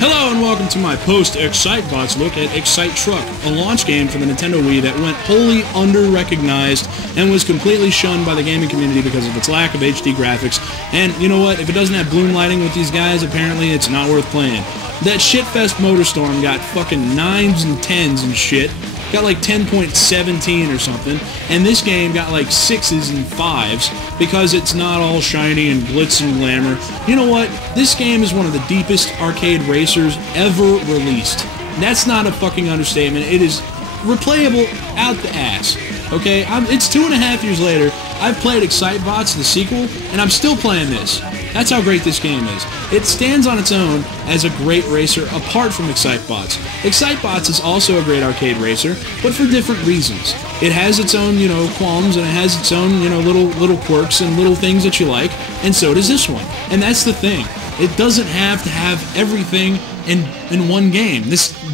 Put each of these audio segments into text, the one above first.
Hello and welcome to my post-ExciteBots look at ExciteTruck, a launch game for the Nintendo Wii that went wholly under-recognized and was completely shunned by the gaming community because of its lack of HD graphics. And you know what? If it doesn't have bloom lighting with these guys, apparently it's not worth playing. That shitfest Motorstorm got fucking 9s and 10s and shit. Got like 10.17 or something, and this game got like 6s and 5s because it's not all shiny and glitz and glamour. You know what? This game is one of the deepest arcade racers ever released. That's not a fucking understatement. It is replayable out the ass. Okay? It's 2.5 years later. I've played ExciteBots, the sequel, and I'm still playing this. That's how great this game is. It stands on its own as a great racer apart from ExciteBots. ExciteBots is also a great arcade racer, but for different reasons. It has its own, qualms, and it has its own, little quirks and little things that you like, and so does this one. And that's the thing. It doesn't have to have everything in one game.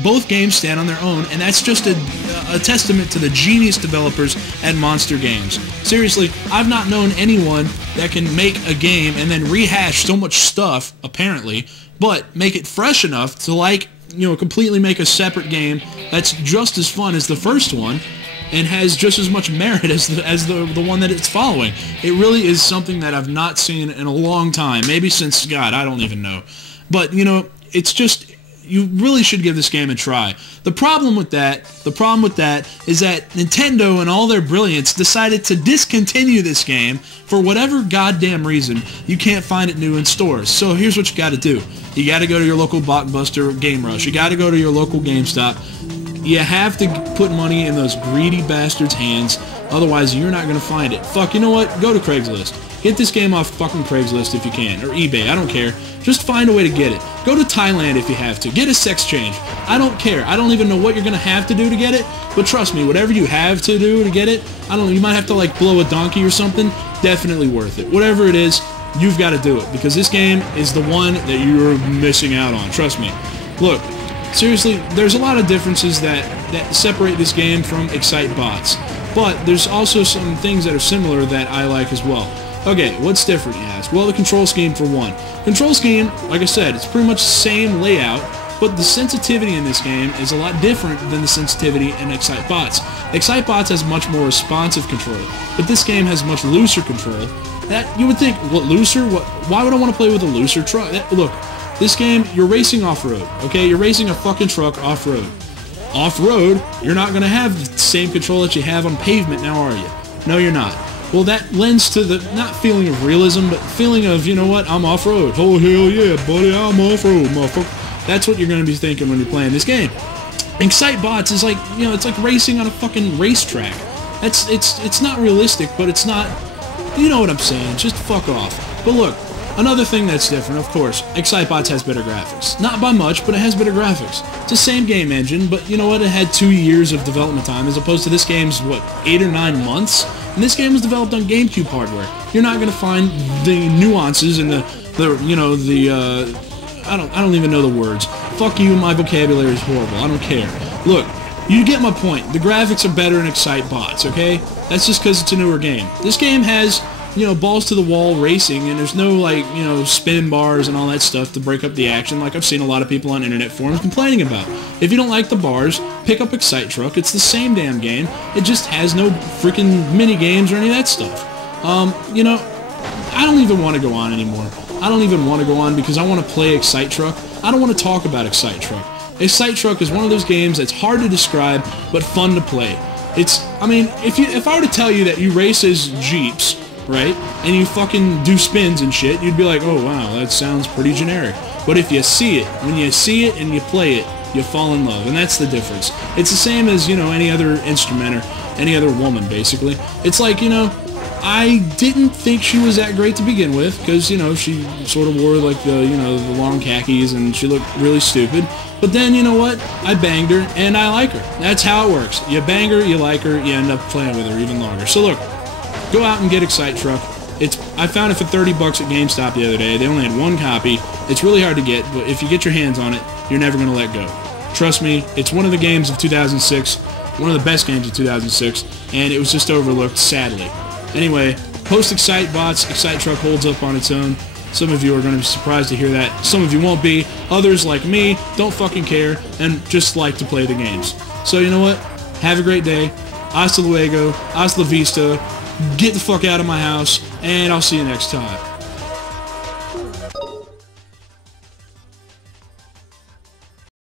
Both games stand on their own, and that's just a testament to the genius developers at Monster Games. Seriously, I've not known anyone that can make a game and then rehash so much stuff, apparently, but make it fresh enough to completely make a separate game that's just as fun as the first one and has just as much merit as the one that it's following. It really is something that I've not seen in a long time, maybe since, God, I don't even know. But, it's just, you really should give this game a try. The problem with that is that Nintendo, in all their brilliance, decided to discontinue this game for whatever goddamn reason. You can't find it new in stores. So here's what you gotta do. You gotta go to your local Blockbuster, Game Rush. You gotta go to your local GameStop. You have to put money in those greedy bastards' hands, otherwise you're not gonna find it. Fuck, you know what? Go to Craigslist. Get this game off fucking Craigslist if you can, or eBay, I don't care. Just find a way to get it. Go to Thailand if you have to. Get a sex change. I don't care. I don't even know what you're gonna have to do to get it, but trust me, whatever you have to do to get it, I don't know, you might have to blow a donkey or something, definitely worth it. Whatever it is, you've got to do it, because this game is the one that you're missing out on, trust me. Look, seriously, there's a lot of differences that separate this game from ExciteBots, but there's also some things that are similar that I like as well. Okay, what's different, you ask? Well, the control scheme for one. Control scheme, like I said, it's pretty much the same layout, but the sensitivity in this game is a lot different than the sensitivity in ExciteBots. ExciteBots has much more responsive control, but this game has much looser control. That, you would think, what, looser? Why would I want to play with a looser truck? Look, this game, you're racing off-road, okay? You're racing a fucking truck off-road. Off-road, you're not going to have the same control that you have on pavement now, are you? No, you're not. Well, that lends to the, not feeling of realism, but feeling of, you know what, I'm off-road. Oh, hell yeah, buddy, I'm off-road, motherfucker. That's what you're going to be thinking when you're playing this game. ExciteBots is like, it's like racing on a fucking racetrack. It's not realistic, but it's not, you know what I'm saying, just fuck off. But look, another thing that's different, of course, ExciteBots has better graphics. Not by much, but it has better graphics. It's the same game engine, but you know what, it had 2 years of development time, as opposed to this game's, what, 8 or 9 months? And this game was developed on GameCube hardware. You're not going to find the nuances and I don't even know the words. Fuck you, my vocabulary is horrible, I don't care. Look, you get my point. The graphics are better in ExciteBots, okay? That's just because it's a newer game. This game has, balls to the wall racing, and there's no, spin bars and all that stuff to break up the action like I've seen a lot of people on internet forums complaining about. If you don't like the bars, pick up ExciteTruck. It's the same damn game. It just has no freaking mini games or any of that stuff. I don't even want to go on anymore. I don't even want to go on because I want to play ExciteTruck. I don't want to talk about ExciteTruck. ExciteTruck is one of those games that's hard to describe, but fun to play. If I were to tell you that you race as Jeeps, right, and you fucking do spins and shit, you'd be like, oh wow, that sounds pretty generic. But if you see it, when you see it and you play it, you fall in love, and that's the difference. It's the same as, any other instrument or any other woman, basically. It's like, I didn't think she was that great to begin with, because, she sort of wore, the long khakis, and she looked really stupid. But then, you know what? I banged her, and I like her. That's how it works. You bang her, you like her, you end up playing with her even longer. So look, go out and get ExciteTruck. I found it for 30 bucks at GameStop the other day. They only had one copy. It's really hard to get, but if you get your hands on it, you're never going to let go. Trust me, it's one of the games of 2006, one of the best games of 2006, and it was just overlooked, sadly. Anyway, post ExciteBots, ExciteTruck holds up on its own. Some of you are going to be surprised to hear that. Some of you won't be. Others, like me, don't fucking care and just like to play the games. So you know what? Have a great day. Hasta luego. Hasta la vista. Get the fuck out of my house. And I'll see you next time.